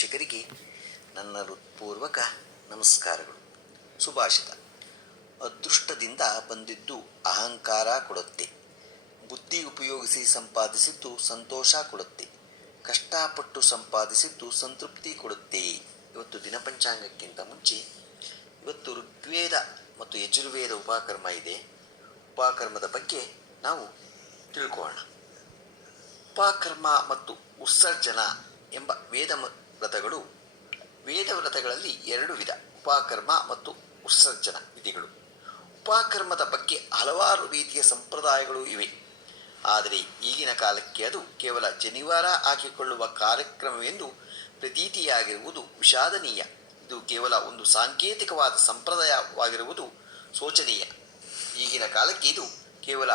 ವೀಕ್ಷಕರಿಗೆ ನನ್ನ ಹೃತ್ಪೂರ್ವಕ ನಮಸ್ಕಾರಗಳು. ಸುಭಾಷಿತ. ಅದೃಷ್ಟದಿಂದ ಬಂದಿದ್ದು ಅಹಂಕಾರ ಕೊಡುತ್ತೆ. ಬುದ್ಧಿ ಉಪಯೋಗಿಸಿ ಸಂಪಾದಿಸಿದ್ದು ಸಂತೋಷ ಕೊಡುತ್ತೆ. ಕಷ್ಟಪಟ್ಟು ಸಂಪಾದಿಸಿದ್ದು ಸಂತೃಪ್ತಿ ಕೊಡುತ್ತೆ. ಇವತ್ತು ದಿನಪಂಚಾಂಗಕ್ಕಿಂತ ಮುಂಚೆ ಇವತ್ತು ಋಗ್ವೇದ ಮತ್ತು ಯಜುರ್ವೇದ ಉಪಕರ್ಮ ಇದೆ. ಉಪಕರ್ಮದ ಬಗ್ಗೆ ನಾವು ತಿಳ್ಕೊಳ್ಳೋಣ. ಉಪಕರ್ಮ ಮತ್ತು ಉತ್ಸರ್ಜನ ಎಂಬ ವೇದ ವ್ರತಗಳು. ವೇದ ವ್ರತಗಳಲ್ಲಿ ಎರಡು ವಿಧ, ಉಪಕರ್ಮ ಮತ್ತು ಉತ್ಸರ್ಜನ ವಿಧಿಗಳು. ಉಪಕರ್ಮದ ಬಗ್ಗೆ ಹಲವಾರು ರೀತಿಯ ಸಂಪ್ರದಾಯಗಳು ಇವೆ. ಆದರೆ ಈಗಿನ ಕಾಲಕ್ಕೆ ಅದು ಕೇವಲ ಜನಿವಾರ ಹಾಕಿಕೊಳ್ಳುವ ಕಾರ್ಯಕ್ರಮವೆಂದು ಪ್ರತೀತಿಯಾಗಿರುವುದು ವಿಷಾದನೀಯ. ಇದು ಕೇವಲ ಒಂದು ಸಾಂಕೇತಿಕವಾದ ಸಂಪ್ರದಾಯವಾಗಿರುವುದು ಶೋಚನೀಯ. ಈಗಿನ ಕಾಲಕ್ಕೆ ಇದು ಕೇವಲ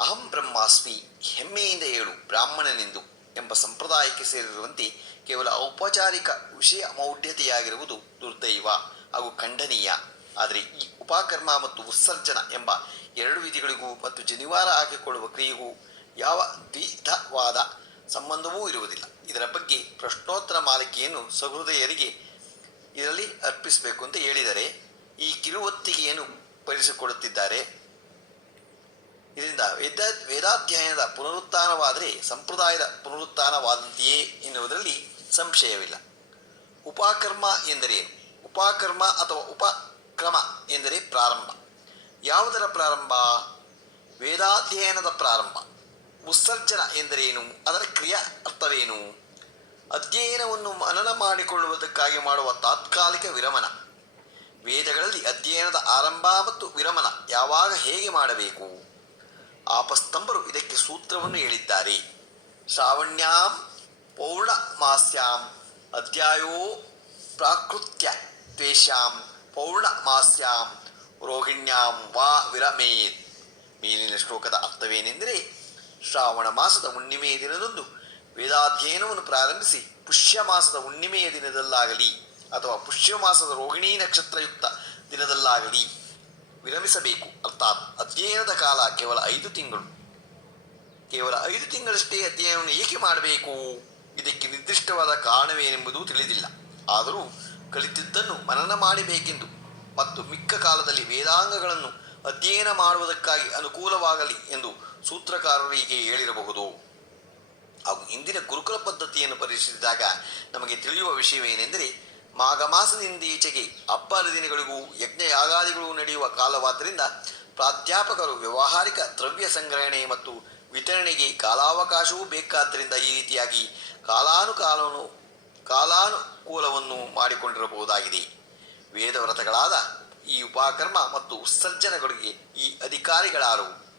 ಅಹಂ ಬ್ರಹ್ಮಾಸ್ಮಿ ಹೆಮ್ಮೆಯಿಂದ ಹೇಳು ಬ್ರಾಹ್ಮಣನೆಂದು ಎಂಬ ಸಂಪ್ರದಾಯಕ್ಕೆ ಸೇರಿರುವಂತೆ ಕೇವಲ ಔಪಚಾರಿಕ ವಿಷಯ ಮೌಢ್ಯತೆಯಾಗಿರುವುದು ದುರ್ದೈವ ಹಾಗೂ ಖಂಡನೀಯ. ಆದರೆ ಈ ಉಪಕರ್ಮ ಮತ್ತು ಉತ್ಸರ್ಜನ ಎಂಬ ಎರಡು ವಿಧಿಗಳಿಗೂ ಮತ್ತು ಜನಿವಾರ ಹಾಕಿಕೊಳ್ಳುವ ಕ್ರಿಯೆಗೂ ಯಾವ ದ್ವಿಧವಾದ ಸಂಬಂಧವೂ ಇರುವುದಿಲ್ಲ. ಇದರ ಬಗ್ಗೆ ಪ್ರಶ್ನೋತ್ತರ ಮಾಲಿಕೆಯನ್ನು ಸಹೃದಯರಿಗೆ ಇದರಲ್ಲಿ ಅರ್ಪಿಸಬೇಕು ಅಂತ ಹೇಳಿದರೆ ಈ ಕಿರುವತ್ತಿಗೆಯನ್ನು ಪರಿಸಿಕೊಡುತ್ತಿದ್ದಾರೆ ಇದರಿಂದ ವೇದ, ವೇದಾಧ್ಯಯನದ ಪುನರುತ್ಥಾನವಾದರೆ ಸಂಪ್ರದಾಯದ ಪುನರುತ್ಥಾನವಾದಂತೆಯೇ ಎನ್ನುವುದರಲ್ಲಿ ಸಂಶಯವಿಲ್ಲ. ಉಪಕರ್ಮ ಎಂದರೇನು? ಉಪಕರ್ಮ ಅಥವಾ ಉಪಕ್ರಮ ಎಂದರೆ ಪ್ರಾರಂಭ. ಯಾವುದರ ಪ್ರಾರಂಭ? ವೇದಾಧ್ಯಯನದ ಪ್ರಾರಂಭ. ಉತ್ಸರ್ಜನ ಎಂದರೇನು? ಅದರ ಕ್ರಿಯಾ ಅರ್ಥವೇನು? ಅಧ್ಯಯನವನ್ನು ಮನನ ಮಾಡಿಕೊಳ್ಳುವುದಕ್ಕಾಗಿ ಮಾಡುವ ತಾತ್ಕಾಲಿಕ ವಿರಮನ ವೇದಗಳಲ್ಲಿ ಅಧ್ಯಯನದ ಆರಂಭ ಮತ್ತು ವಿರಮನ ಯಾವಾಗ ಹೇಗೆ ಮಾಡಬೇಕು? ಆಪಸ್ತಂಭರು ಇದಕ್ಕೆ ಸೂತ್ರವನ್ನು ಹೇಳಿದ್ದಾರೆ. ಶ್ರಾವಣ್ಯಾಂ ಪೌರ್ಣಮಾಸ್ಯಾಂ ಅಧ್ಯಾಯೋ ಪ್ರಾಕೃತ್ಯ ತ್ವೇಷಾಂ ಪೌರ್ಣಮಾಸ್ಯಾಂ ರೋಹಿಣ್ಯಾಂ ವಾ ವಿರಮೇತ್. ಮೇಲಿನ ಶ್ಲೋಕದ ಅರ್ಥವೇನೆಂದರೆ ಶ್ರಾವಣ ಮಾಸದ ಹುಣ್ಣಿಮೆಯ ದಿನದಂದು ವೇದಾಧ್ಯಯನವನ್ನು ಪ್ರಾರಂಭಿಸಿ ಪುಷ್ಯ ಮಾಸದ ಹುಣ್ಣಿಮೆಯ ದಿನದಲ್ಲಾಗಲಿ ಅಥವಾ ಪುಷ್ಯ ಮಾಸದ ರೋಹಿಣಿ ನಕ್ಷತ್ರಯುಕ್ತ ದಿನದಲ್ಲಾಗಲಿ ವಿರಮಿಸಬೇಕು. ಅರ್ಥಾತ್ ಅಧ್ಯಯನದ ಕಾಲ ಕೇವಲ ಐದು ತಿಂಗಳು. ಕೇವಲ ಐದು ತಿಂಗಳಷ್ಟೇ ಅಧ್ಯಯನವನ್ನು ಏಕೆ ಮಾಡಬೇಕು? ಇದಕ್ಕೆ ನಿರ್ದಿಷ್ಟವಾದ ಕಾರಣವೇನೆಂಬುದು ತಿಳಿದಿಲ್ಲ. ಆದರೂ ಕಲಿತಿದ್ದನ್ನು ಮನನ ಮಾಡಬೇಕೆಂದು ಮತ್ತು ಮಿಕ್ಕ ಕಾಲದಲ್ಲಿ ವೇದಾಂಗಗಳನ್ನು ಅಧ್ಯಯನ ಮಾಡುವುದಕ್ಕಾಗಿ ಅನುಕೂಲವಾಗಲಿ ಎಂದು ಸೂತ್ರಕಾರರಿಗೆ ಹೇಳಿರಬಹುದು. ಹಾಗೂ ಇಂದಿನ ಗುರುಕುಲ ಪದ್ಧತಿಯನ್ನು ಪರಿಶೀಲಿಸಿದಾಗ ನಮಗೆ ತಿಳಿಯುವ ವಿಷಯವೇನೆಂದರೆ ಮಾಘ ಮಾಸದಿಂದೀಚೆಗೆ ಹರಿದಿನಗಳಿಗೂ ಯಜ್ಞ ಯಾಗಾದಿಗಳೂ ನಡೆಯುವ ಕಾಲವಾದ್ದರಿಂದ ಪ್ರಾಧ್ಯಾಪಕರು ವ್ಯಾವಹಾರಿಕ ದ್ರವ್ಯ ಸಂಗ್ರಹಣೆ ಮತ್ತು ವಿತರಣೆಗೆ ಕಾಲಾವಕಾಶವೂ ಬೇಕಾದ್ದರಿಂದ ಈ ರೀತಿಯಾಗಿ ಕಾಲಾನುಕಾಲವನ್ನು ಕಾಲಾನುಕೂಲವನ್ನು ಮಾಡಿಕೊಂಡಿರಬಹುದಾಗಿದೆ. ವೇದವ್ರತಗಳಾದ ಈ ಉಪಕರ್ಮ ಮತ್ತು ಉತ್ಸರ್ಜನಗಳಿಗೆ ಈ ಅಧಿಕಾರಿಗಳಾರು.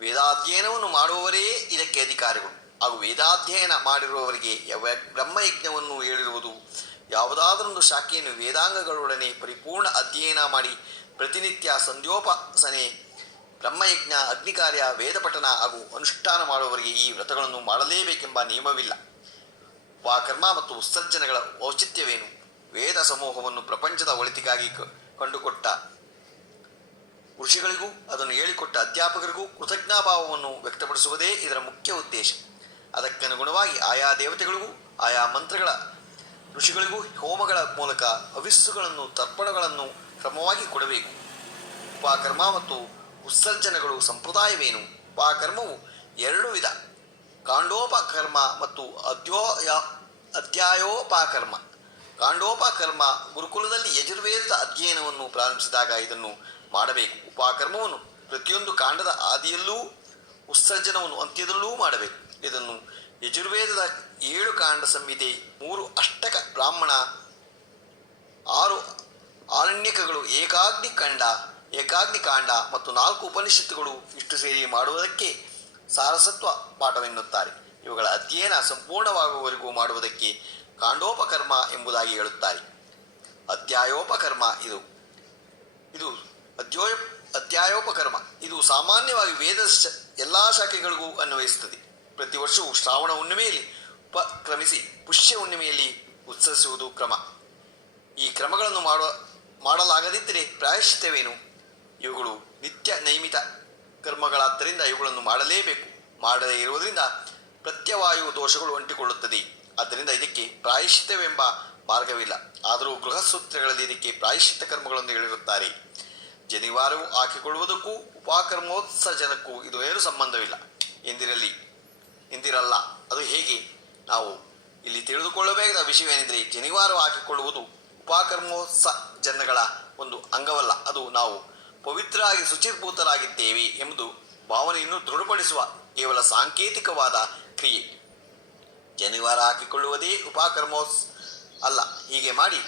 ವೇದಾಧ್ಯಯನವನ್ನು ಮಾಡುವವರೇ ಇದಕ್ಕೆ ಅಧಿಕಾರಿಗಳು. ಹಾಗೂ ವೇದಾಧ್ಯಯನ ಮಾಡಿರುವವರಿಗೆ ಬ್ರಹ್ಮಯಜ್ಞವನ್ನು ಯಾವುದಾದರೊಂದು ಶಾಖೆಯನ್ನು ವೇದಾಂಗಗಳೊಡನೆ ಪರಿಪೂರ್ಣ ಅಧ್ಯಯನ ಮಾಡಿ ಪ್ರತಿನಿತ್ಯ ಸಂಧ್ಯೋಪಾಸನೆ, ಬ್ರಹ್ಮಯಜ್ಞ, ಅಗ್ನಿಕಾರ್ಯ ವೇದಪಠನ ಹಾಗೂ ಅನುಷ್ಠಾನ ಮಾಡುವವರಿಗೆ ಈ ವ್ರತಗಳನ್ನು ಮಾಡಲೇಬೇಕೆಂಬ ನಿಯಮವಿಲ್ಲ. ಉಪಕರ್ಮ ಮತ್ತು ಉತ್ಸರ್ಜನೆಗಳ ಔಚಿತ್ಯವೇನು? ವೇದ ಸಮೂಹವನ್ನು ಪ್ರಪಂಚದ ಒಳಿತಿಗಾಗಿ ಕಂಡುಕೊಟ್ಟ ಋಷಿಗಳಿಗೂ, ಅದನ್ನು ಹೇಳಿಕೊಟ್ಟ ಅಧ್ಯಾಪಕರಿಗೂ ಕೃತಜ್ಞಾಭಾವವನ್ನು ವ್ಯಕ್ತಪಡಿಸುವುದೇ ಇದರ ಮುಖ್ಯ ಉದ್ದೇಶ. ಅದಕ್ಕನುಗುಣವಾಗಿ ಆಯಾ ದೇವತೆಗಳಿಗೂ, ಆಯಾ ಮಂತ್ರಗಳ ಋಷಿಗಳಿಗೂ ಹೋಮಗಳ ಮೂಲಕ ಹವಿಸ್ಸುಗಳನ್ನು ತರ್ಪಣಗಳನ್ನು ಕ್ರಮವಾಗಿ ಕೊಡಬೇಕು. ಉಪಕರ್ಮ ಮತ್ತು ಉತ್ಸರ್ಜನೆಗಳು ಸಂಪ್ರದಾಯವೇನು? ಉಪಕರ್ಮವು ಎರಡು ವಿಧ. ಕಾಂಡೋಪಕರ್ಮ ಮತ್ತು ಅಧ್ಯೋಯ, ಅಧ್ಯಾಯೋಪಕರ್ಮ. ಕಾಂಡೋಪಕರ್ಮ ಗುರುಕುಲದಲ್ಲಿ ಯಜುರ್ವೇದದ ಅಧ್ಯಯನವನ್ನು ಪ್ರಾರಂಭಿಸಿದಾಗ ಇದನ್ನು ಮಾಡಬೇಕು. ಉಪಕರ್ಮವನ್ನು ಪ್ರತಿಯೊಂದು ಕಾಂಡದ ಆದಿಯಲ್ಲೂ, ಉತ್ಸರ್ಜನವನ್ನು ಅಂತ್ಯದಲ್ಲೂ ಮಾಡಬೇಕು. ಇದನ್ನು ಯಜುರ್ವೇದದ ಏಳು ಕಾಂಡ ಸಂಹಿತೆ, ಮೂರು ಅಷ್ಟಕ ಬ್ರಾಹ್ಮಣ, ಆರು ಆರಣ್ಯಕಗಳು ಏಕಾಗ್ನಿ ಕಂಡ, ಏಕಾಗ್ನಿ ಕಾಂಡ ಮತ್ತು ನಾಲ್ಕು ಉಪನಿಷತ್ತುಗಳು ಇಷ್ಟು ಸೇರಿ ಮಾಡುವುದಕ್ಕೆ ಸಾರಸತ್ವ ಪಾಠವೆನ್ನುತ್ತಾರೆ. ಇವುಗಳ ಅಧ್ಯಯನ ಸಂಪೂರ್ಣವಾಗುವವರೆಗೂ ಮಾಡುವುದಕ್ಕೆ ಕಾಂಡೋಪಕರ್ಮ ಎಂಬುದಾಗಿ ಹೇಳುತ್ತಾರೆ. ಅಧ್ಯಾಯೋಪಕರ್ಮ ಇದು. ಇದು ಅಧ್ಯೋಯ, ಅಧ್ಯಾಯೋಪಕರ್ಮ. ಇದು ಸಾಮಾನ್ಯವಾಗಿ ವೇದ ಎಲ್ಲ ಶಾಖೆಗಳಿಗೂ ಅನ್ವಯಿಸುತ್ತದೆ. ಪ್ರತಿ ವರ್ಷವೂ ಶ್ರಾವಣ ಹುಣ್ಣಿಮೆಯಲ್ಲಿ ಉಪಕ್ರಮಿಸಿ ಪುಷ್ಯ ಹುಣ್ಣಿಮೆಯಲ್ಲಿ ಉತ್ಸವಿಸುವುದು ಕ್ರಮ. ಈ ಕ್ರಮಗಳನ್ನು ಮಾಡುವ, ಮಾಡಲಾಗದಿದ್ದರೆ ಪ್ರಾಯಶ್ಚಿತ್ತವೇನು? ಇವುಗಳು ನಿತ್ಯ ನೈಮಿತ ಕರ್ಮಗಳಾದ್ದರಿಂದ ಇವುಗಳನ್ನು ಮಾಡಲೇಬೇಕು. ಮಾಡದೇ ಇರುವುದರಿಂದ ಪ್ರತ್ಯವಾಯು ದೋಷಗಳು ಅಂಟಿಕೊಳ್ಳುತ್ತದೆ. ಆದ್ದರಿಂದ ಇದಕ್ಕೆ ಪ್ರಾಯಶ್ಚಿತವೆಂಬ ಮಾರ್ಗವಿಲ್ಲ. ಆದರೂ ಗೃಹಸೂತ್ರಗಳಲ್ಲಿ ಇದಕ್ಕೆ ಪ್ರಾಯಶ್ಚಿತ್ತ ಕರ್ಮಗಳನ್ನು ಹೇಳಿರುತ್ತಾರೆ. ಜನಿವಾರವು ಹಾಕಿಕೊಳ್ಳುವುದಕ್ಕೂ ಉಪಕರ್ಮೋತ್ಸರ್ಜನಕ್ಕೂ ಇದು ಏನು ಸಂಬಂಧವಿಲ್ಲ. ಎಂದಿರಲಿ. ಎಂದಿರಲ್ಲ. ಅದು ಹೇಗೆ? ನಾವು ಇಲ್ಲಿ ತಿಳಿದುಕೊಳ್ಳಬೇಕಾದ ವಿಷಯವೇನೆಂದರೆ ಜನಿವಾರ ಹಾಕಿಕೊಳ್ಳುವುದು ಉಪಕರ್ಮೋತ್ಸ ಜನಗಳ ಒಂದು ಅಂಗವಲ್ಲ. ಅದು ನಾವು ಪವಿತ್ರರಾಗಿ ಶುಚಿರ್ಭೂತರಾಗಿದ್ದೇವೆ ಎಂಬುದು ಭಾವನೆಯನ್ನು ದೃಢಪಡಿಸುವ ಕೇವಲ ಸಾಂಕೇತಿಕವಾದ ಕ್ರಿಯೆ. ಜನಿವಾರ ಹಾಕಿಕೊಳ್ಳುವುದೇ ಉಪಕರ್ಮೋಸ್ ಅಲ್ಲ. ಹೀಗೆ ಮಾಡಿ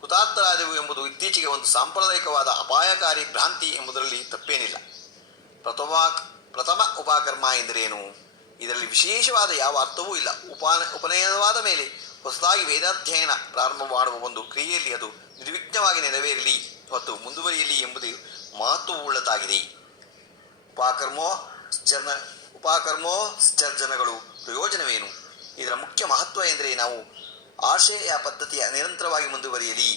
ಕೃತಾರ್ಥರಾದೆವು ಎಂಬುದು ಇತ್ತೀಚೆಗೆ ಒಂದು ಸಾಂಪ್ರದಾಯಿಕವಾದ ಅಪಾಯಕಾರಿ ಭ್ರಾಂತಿ ಎಂಬುದರಲ್ಲಿ ತಪ್ಪೇನಿಲ್ಲ. ಪ್ರಥಮ ಪ್ರಥಮ ಉಪಕರ್ಮ ಎಂದರೇನು? ಇದರಲ್ಲಿ ವಿಶೇಷವಾದ ಯಾವ ಅರ್ಥವೂ ಇಲ್ಲ. ಉಪಾನ, ಉಪನಯನವಾದ ಮೇಲೆ ಹೊಸದಾಗಿ ವೇದಾಧ್ಯಯನ ಪ್ರಾರಂಭ ಮಾಡುವ ಒಂದು ಕ್ರಿಯೆಯಲ್ಲಿ ಅದು ನಿರ್ವಿಘ್ನವಾಗಿ ನೆರವೇರಲಿ ಮತ್ತು ಮುಂದುವರಿಯಲಿ ಎಂಬುದು ಮಹತ್ವವುಳ್ಳದಾಗಿದೆ ಉಪಾಕರ್ಮೋ ಜನ, ಉಪಾಕರ್ಮೋ ಸ್ಟರ್ಜನಗಳು ಪ್ರಯೋಜನವೇನು? ಇದರ ಮುಖ್ಯ ಮಹತ್ವ ಎಂದರೆ ನಾವು ಆಶಯ ಪದ್ಧತಿಯ ನಿರಂತರವಾಗಿ ಮುಂದುವರಿಯಲಿ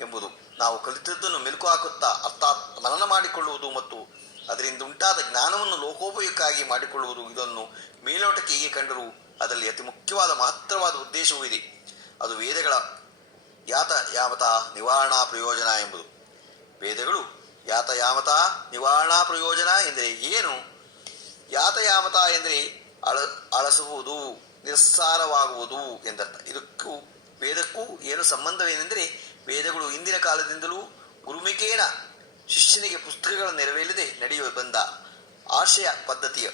ಎಂಬುದು. ನಾವು ಕಲಿತದ್ದನ್ನು ಮೆಲುಕು ಹಾಕುತ್ತಾ ಅರ್ಥಾತ್ ಮನನ ಮಾಡಿಕೊಳ್ಳುವುದು ಮತ್ತು ಅದರಿಂದ ಉಂಟಾದ ಜ್ಞಾನವನ್ನು ಲೋಕೋಪಯೋಗಕ್ಕಾಗಿ ಮಾಡಿಕೊಳ್ಳುವುದು ಇದನ್ನು ಮೇಲೋಟಕ್ಕೆ ಹೀಗೆ ಕಂಡರೂ, ಅದರಲ್ಲಿ ಅತಿ ಮುಖ್ಯವಾದ ಮಹತ್ತರವಾದ ಉದ್ದೇಶವೂ ಇದೆ. ಅದು ವೇದಗಳ ಯಾತಯಾಮತ ನಿವಾರಣಾ ಪ್ರಯೋಜನ ಎಂಬುದು. ವೇದಗಳು ಯಾತಯಾಮತ ನಿವಾರಣಾ ಪ್ರಯೋಜನ ಎಂದರೆ ಏನು? ಯಾತಯಾಮತ ಎಂದರೆ ಅಳ, ಅಳಸುವುದು, ನಿಸ್ಸಾರವಾಗುವುದು ಎಂದರ್ಥ. ಇದಕ್ಕೂ, ವೇದಕ್ಕೂ ಏನು ಸಂಬಂಧವೇನೆಂದರೆ, ವೇದಗಳು ಇಂದಿನ ಕಾಲದಿಂದಲೂ ಗುರುಮಿಕೇನ ಪುಸ್ತಕಗಳ ನೆರವೇರಿದೆ ನಡೆಯುವ ಬಂದ ಆಶಯ ಪದ್ಧತಿಯ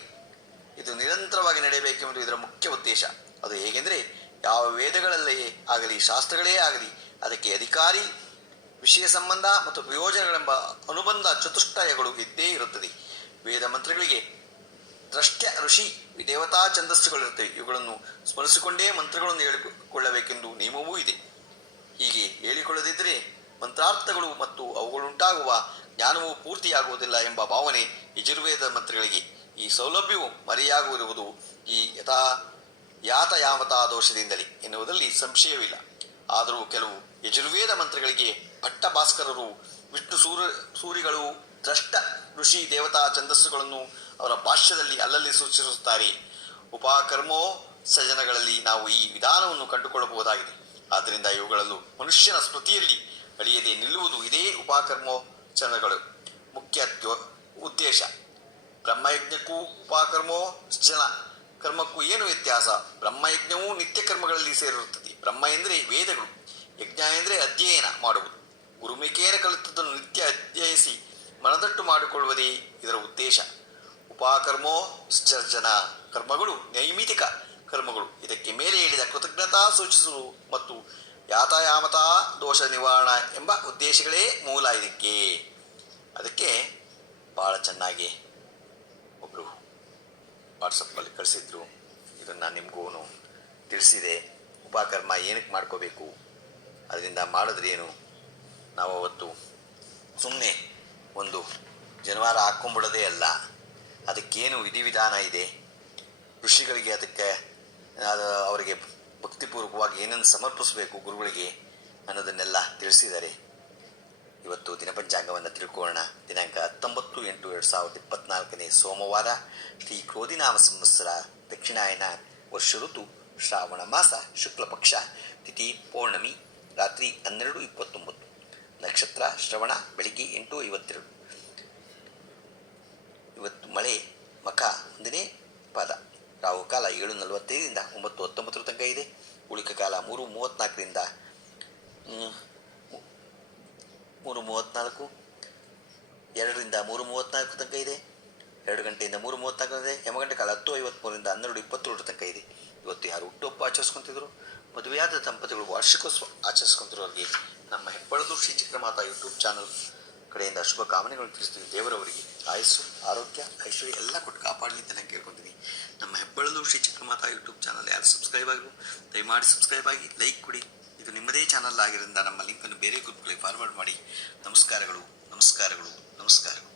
ಇದು ನಿರಂತರವಾಗಿ ನಡೆಯಬೇಕೆಂಬುದು ಇದರ ಮುಖ್ಯ ಉದ್ದೇಶ. ಅದು ಹೇಗೆಂದರೆ ಯಾವ ವೇದಗಳಲ್ಲೇ ಆಗಲಿ, ಶಾಸ್ತ್ರಗಳೇ ಆಗಲಿ, ಅದಕ್ಕೆ ಅಧಿಕಾರಿ, ವಿಷಯ ಸಂಬಂಧ ಮತ್ತು ಪ್ರಯೋಜನಗಳೆಂಬ ಅನುಬಂಧ ಚತುಷ್ಟಯಗಳು ಇದ್ದೇ ಇರುತ್ತದೆ. ವೇದ ಮಂತ್ರಗಳಿಗೆ ದ್ರಷ್ಟ್ಯ ಋಷಿ ದೇವತಾ ಛಂದಸ್ಸುಗಳಿರುತ್ತವೆ. ಇವುಗಳನ್ನು ಸ್ಮರಿಸಿಕೊಂಡೇ ಮಂತ್ರಗಳನ್ನು ಹೇಳಿಕೊಳ್ಳಬೇಕೆಂದು ನಿಯಮವೂ ಇದೆ. ಹೀಗೆ ಹೇಳಿಕೊಳ್ಳದಿದ್ದರೆ ಮಂತ್ರಾರ್ಥಗಳು ಮತ್ತು ಅವುಗಳುಂಟಾಗುವ ಜ್ಞಾನವು ಪೂರ್ತಿಯಾಗುವುದಿಲ್ಲ ಎಂಬ ಭಾವನೆ ಯಜುರ್ವೇದ ಮಂತ್ರಿಗಳಿಗೆ ಈ ಸೌಲಭ್ಯವು ಮರೆಯಾಗುವಿರುವುದು ಈ ಯಥಾ ಯಾತಯಾಮತ ದೋಷದಿಂದಲೇ ಎನ್ನುವುದರಲ್ಲಿ ಸಂಶಯವಿಲ್ಲ. ಆದರೂ ಕೆಲವು ಯಜುರ್ವೇದ ಮಂತ್ರಿಗಳಿಗೆ ಭಟ್ಟಭಾಸ್ಕರರು, ವಿಷ್ಣು ಸೂರ್ಯ, ಸೂರಿಗಳು, ದ್ರಷ್ಟ ಋಷಿ ದೇವತಾ ಛಂದಸ್ಸುಗಳನ್ನು ಅವರ ಭಾಷ್ಯದಲ್ಲಿ ಅಲ್ಲಲ್ಲಿ ಸೂಚಿಸುತ್ತಾರೆ. ಉಪಕರ್ಮೋ ಸಜನಗಳಲ್ಲಿ ನಾವು ಈ ವಿಧಾನವನ್ನು ಕಂಡುಕೊಳ್ಳಬಹುದಾಗಿದೆ. ಆದ್ದರಿಂದ ಇವುಗಳಲ್ಲೂ ಮನುಷ್ಯನ ಸ್ಮೃತಿಯಲ್ಲಿ ಅಳಿಯದೆ ನಿಲ್ಲುವುದು ಇದೇ ಉಪಕರ್ಮೋಚನಗಳು ಮುಖ್ಯ ಉದ್ದೇಶ. ಬ್ರಹ್ಮಯಜ್ಞಕ್ಕೂ ಉಪಕರ್ಮೋ ಜನ ಕರ್ಮಕ್ಕೂ ಏನು ವ್ಯತ್ಯಾಸ? ಬ್ರಹ್ಮಯಜ್ಞವೂ ನಿತ್ಯ ಕರ್ಮಗಳಲ್ಲಿ ಸೇರಿರುತ್ತದೆ. ಬ್ರಹ್ಮ ಎಂದರೆ ವೇದಗಳು. ಯಜ್ಞ ಎಂದರೆ ಅಧ್ಯಯನ ಮಾಡುವುದು. ಗುರುಮಿಕೇನ ಕಲಿತದ್ದನ್ನು ನಿತ್ಯ ಅಧ್ಯಯಿಸಿ ಮನದಟ್ಟು ಮಾಡಿಕೊಳ್ಳುವುದೇ ಇದರ ಉದ್ದೇಶ. ಉಪಕರ್ಮೋ ಸ್ಜರ್ಜನ ಕರ್ಮಗಳು ನೈಮಿತಿಕ ಕರ್ಮಗಳು. ಇದಕ್ಕೆ ಮೇಲೆ ಹೇಳಿದ ಕೃತಜ್ಞತಾ ಸೂಚಿಸುವುದು ಮತ್ತು ಯಾತಾಯಾಮತಾ ದೋಷ ನಿವಾರಣ ಎಂಬ ಉದ್ದೇಶಗಳೇ ಮೂಲ ಇದಕ್ಕೆ. ಅದಕ್ಕೆ ಭಾಳ ಚೆನ್ನಾಗಿ ಒಬ್ಬರು ವಾಟ್ಸಪ್ಪಲ್ಲಿ ಕಳಿಸಿದ್ರು, ಇದನ್ನು ನಿಮಗೂ ತಿಳಿಸಿದೆ. ಉಪಕರ್ಮ ಏನಕ್ಕೆ ಮಾಡ್ಕೋಬೇಕು? ಅದರಿಂದ ಮಾಡಿದ್ರೇನು ನಾವು ಅವತ್ತು ಸುಮ್ಮನೆ ಒಂದು ಜನವಾರ ಹಾಕ್ಕೊಂಬಿಡೋದೇ ಅಲ್ಲ, ಅದಕ್ಕೇನು ವಿಧಿವಿಧಾನ ಇದೆ? ಋಷಿಗಳಿಗೆ ಅದಕ್ಕೆ, ಅದು ಅವರಿಗೆ ಭಕ್ತಿಪೂರ್ವಕವಾಗಿ ಏನನ್ನು ಸಮರ್ಪಿಸಬೇಕು ಗುರುಗಳಿಗೆ ಅನ್ನೋದನ್ನೆಲ್ಲ ತಿಳಿಸಿದ್ದಾರೆ. ಇವತ್ತು ದಿನಪಂಚಾಂಗವನ್ನು ತಿಳ್ಕೊಳ್ಳೋಣ. ದಿನಾಂಕ ಹತ್ತೊಂಬತ್ತು ಎಂಟು ಎರಡು ಸಾವಿರದ ಇಪ್ಪತ್ನಾಲ್ಕನೇ ಸೋಮವಾರ, ಶ್ರೀ ಕ್ರೋಧಿನಾಮ ಸಂವತ್ಸರ ದಕ್ಷಿಣಾಯನ ವರ್ಷ ಋತು, ಶ್ರಾವಣ ಮಾಸ ಶುಕ್ಲಪಕ್ಷ ತಿಥಿ ಪೌರ್ಣಮಿ, ರಾತ್ರಿ ಹನ್ನೆರಡು ಇಪ್ಪತ್ತೊಂಬತ್ತು, ನಕ್ಷತ್ರ ಶ್ರವಣ ಬೆಳಿಗ್ಗೆ ಎಂಟು ಐವತ್ತೆರಡು. ಇವತ್ತು ಮಳೆ ಮಖ ಒಂದನೇ ಪಾದ. ರಾಹು ಕಾಲ ಏಳು ನಲವತ್ತೈದರಿಂದ ಒಂಬತ್ತು ಹತ್ತೊಂಬತ್ತರ ತನಕ ಇದೆ. ಉಳಿಕ ಕಾಲ ಮೂರು ಮೂವತ್ತ್ನಾಲ್ಕರಿಂದ ಮೂರು ಮೂವತ್ತ್ನಾಲ್ಕು, ಎರಡರಿಂದ ಮೂರು ಮೂವತ್ತ್ನಾಲ್ಕು ತನಕ ಇದೆ. ಎರಡು ಗಂಟೆಯಿಂದ ಮೂರು ಮೂವತ್ತ್ನಾಲ್ಕು ಇದೆ. ಯಮಗಂಟೆ ಕಾಲ ಹತ್ತು ಐವತ್ತ್ಮೂರರಿಂದ ಹನ್ನೆರಡು ಇಪ್ಪತ್ತೇಳರ ತನಕ ಇದೆ. ಇವತ್ತು ಯಾರು ಹುಟ್ಟುಹಬ್ಬ ಆಚರಿಸ್ಕೊತಿದ್ರು? ಮದುವೆಯಾದ ದಂಪತಿಗಳು ವಾರ್ಷಿಕೋತ್ಸವ ಆಚರಿಸ್ಕೊಂತಿರೋರಿಗೆ ನಮ್ಮ ಹೆಬ್ಬಳದು ಶ್ರೀ ಚಿತ್ರಮಾತಾ ಯೂಟ್ಯೂಬ್ ಚಾನಲ್ ಕಡೆಯಿಂದ ಶುಭ ಕಾಮನೆಗಳನ್ನು ತಿಳಿಸ್ತೀನಿ ದೇವರವರಿಗೆ ಆಯಸ್ಸು, ಆರೋಗ್ಯ, ಐಶ್ವರ್ಯ ಎಲ್ಲ ಕೊಟ್ಟು ಕಾಪಾಡಲಿ ಅಂತ ನಾನು ಕೇಳ್ಕೊತೀನಿ. ನಮ್ಮ ಹೆಬ್ಬಳಲು ಶ್ರೀ ಚಕ್ರಮಾತಾ ಯೂಟ್ಯೂಬ್ ಚಾನಲ್ ಯಾರು ಸಬ್ಸ್ಕ್ರೈಬ್ ಆಗಿರು ದಯಮಾಡಿ ಸಬ್ಸ್ಕ್ರೈಬ್ ಆಗಿ, ಲೈಕ್ ಕೊಡಿ. ಇದು ನಿಮ್ಮದೇ ಚಾನಲ್ ಆಗಿರೋದ್ರಿಂದ ನಮ್ಮ ಲಿಂಕನ್ನು ಬೇರೆ ಗ್ರೂಪ್ಗಳಿಗೆ ಫಾರ್ವರ್ಡ್ ಮಾಡಿ. ನಮಸ್ಕಾರಗಳು ನಮಸ್ಕಾರಗಳು ನಮಸ್ಕಾರಗಳು.